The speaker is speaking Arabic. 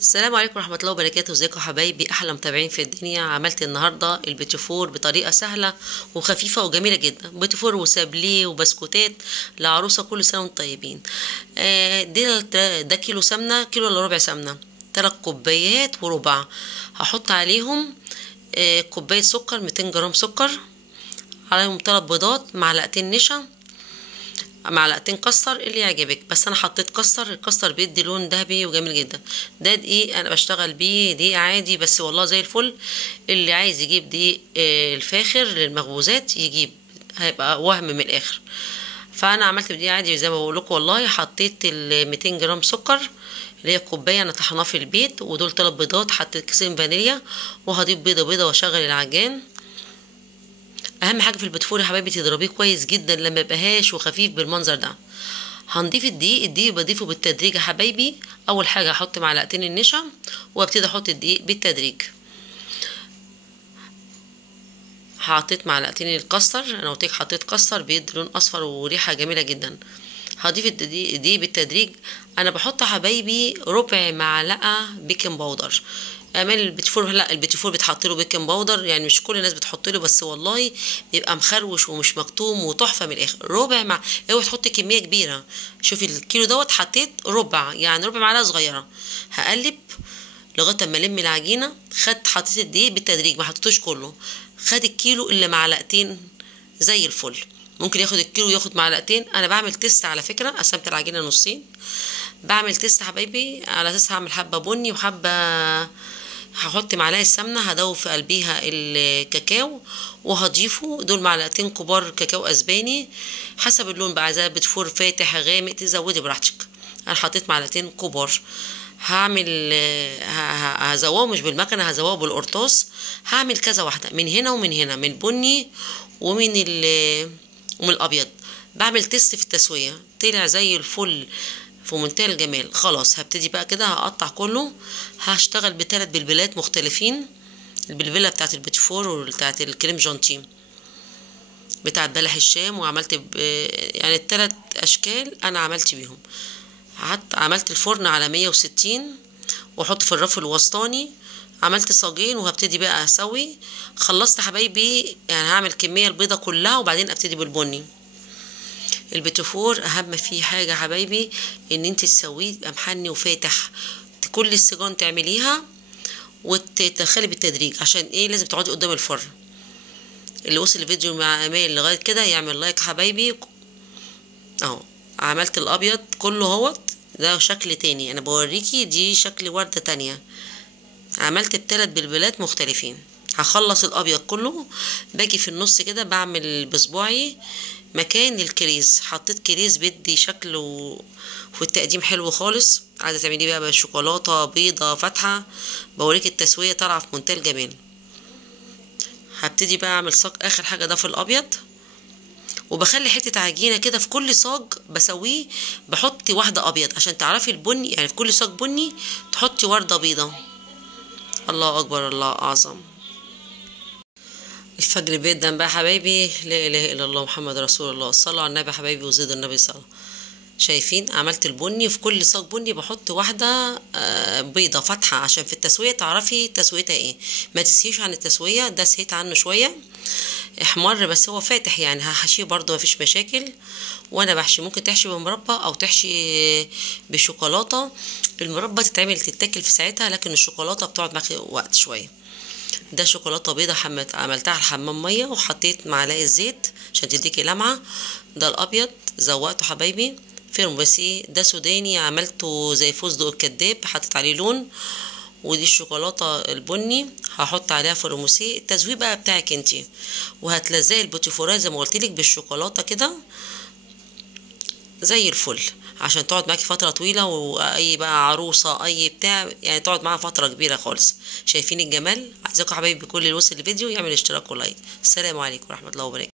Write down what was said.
السلام عليكم ورحمة الله وبركاته. ازيكم يا حبايبي، احلى متابعين في الدنيا. عملت النهاردة البيتيفور بطريقة سهلة وخفيفة وجميلة جدا. بيتيفور وسابليه وبسكوتات لعروسة، كل سنة وانتم طيبين. ده كيلو سمنة، كيلو الا ربع سمنة، 3 كوبايات وربع. هحط عليهم كوباية سكر، 200 جرام سكر، عليهم 3 بيضات، معلقتين نشا، معلقتين كستر اللي يعجبك، بس انا حطيت كستر. الكستر بيدي لون ذهبي وجميل جدا. ده دقيق انا بشتغل بيه، دقيق عادي بس والله زي الفل. اللي عايز يجيب دقيق الفاخر للمخبوزات يجيب، هيبقى وهم من الاخر. فانا عملت بدقيق عادي زي ما بقول لكم. والله حطيت ال 200 جرام سكر اللي هي كوبايه انا طحناه في البيت، ودول 3 بيضات، حطيت كيسين فانيليا، وهضيف بيضه واشغل العجان. اهم حاجه في البيتفور يا حبايبي تضربيه كويس جدا لما يبقى هاش وخفيف بالمنظر ده. هنضيف الدقيق بضيفه بالتدريج يا حبايبي. اول حاجه هحط معلقتين النشا وابتدي احط الدقيق بالتدريج. حطيت معلقتين الكستر، انا قلت لك حطيت كستر بيدي لون اصفر وريحه جميله جدا. هضيف الدقيق بالتدريج. انا بحط يا حبايبي ربع معلقه بيكنج باودر. اعمل البيتيفور، لا البيتيفور بتحط له بيكنج باودر، يعني مش كل الناس بتحط له، بس والله بيبقى مخروش ومش مكتوم وتحفه من الاخر. اوعي تحطي كميه كبيره. شوفي الكيلو دوت حطيت ربع، يعني ربع معلقه صغيره. هقلب لغايه اما الم العجينه. حطيت الدقيق بالتدريج، ما حطيتوش كله. خد الكيلو الا معلقتين زي الفل. ممكن ياخد الكيلو ياخد معلقتين. انا بعمل تيست على فكره، قسمت العجينه نصين. بعمل تيست حبايبي، على اساس هعمل حبه بني وحبه هحط معلقه سمنه، هدوب في قلبيها الكاكاو وهضيفه. دول معلقتين كبار كاكاو اسباني، حسب اللون بقى، عايزاه بتفور فاتح غامق تزودي براحتك. انا حطيت معلقتين كبار. هعمل هزوقه مش بالمكنه، هزوقه بالقرطاس. هعمل كذا واحده من هنا ومن هنا، من البني ومن الابيض. بعمل تيست في التسويه، طلع زي الفل في منتهى الجمال. خلاص هبتدي بقى كده هقطع كله. هشتغل ب3 بلبلات مختلفين، البلبله بتاعت البيتيفور وبتاعت الكريم جانتيه بتاعت بلح الشام، وعملت يعني ال3 اشكال انا عملت بيهم. عملت الفرن على 160 واحط في الرف الوسطاني. عملت صاجين وهبتدي بقى اسوي. خلصت حبايبي، يعني هعمل كميه البيضه كلها وبعدين ابتدي بالبني. البيتيفور اهم فيه حاجه حبايبي، ان انت تسويه يبقى محني وفاتح. كل السجان تعمليها وتدخلي بالتدريج. عشان ايه؟ لازم تقعدي قدام الفرن. اللي وصل الفيديو مع امال لغايه كده يعمل لايك حبايبي. اهو عملت الابيض كله اهوت، ده شكل تاني انا بوريكي، دي شكل ورده تانية. عملت ب3 بلبلات مختلفين. هخلص الابيض كله، باجي في النص كده بعمل بصباعي مكان للكريز. حطيت كريز بيدي شكل وفي التقديم حلو خالص. عايزه تعمليه بقى بالشوكولاته بيضه فاتحه، بوريك التسويه طالعه في منتهى الجمال. هبتدي بقى اعمل صاج. اخر حاجه ده في الابيض، وبخلي حته عجينه كده في كل صاج بسويه. بحط واحده ابيض عشان تعرفي البني، يعني في كل صاج بني تحطي ورده بيضه. الله اكبر، الله اعظم. الفجر بيدا بقى حبايبي. لا اله الا الله محمد رسول الله. صلوا على النبي يا حبايبي وزيدوا النبي صلاه. شايفين؟ عملت البني، في كل صاج بني بحط واحده بيضه فاتحه عشان في التسويه تعرفي تسويتها ايه. ما تسهيش عن التسويه، ده سهيت عنه شويه احمر بس هو فاتح، يعني هحشيه برضو مفيش مشاكل. وانا بحشي ممكن تحشي بمربى او تحشي بشوكولاته. المربى تتاكل في ساعتها، لكن الشوكولاته بتقعد معاكي وقت شويه. ده شوكولاته بيضه عملتها على الحمام ميه وحطيت معلقه زيت عشان تديكي لمعه. ده الابيض زوقته حبايبي فيرموسي. ده سوداني عملته زي فستق الكداب، حطيت عليه لون. ودي الشوكولاته البني هحط عليها فيرموسي. التزويق بقى بتاعك انتي، وهتلزقي البوتيفوريه زي ما قلتلك بالشوكولاته كده زي الفل، عشان تقعد معاكي فتره طويله. واي بقى عروسه اي بتاع يعني تقعد معاها فتره كبيره خالص. شايفين الجمال؟ عايزاكم حبايبي كل اللي وصل الفيديو يعمل اشتراك ولايك. السلام عليكم ورحمه الله وبركاته.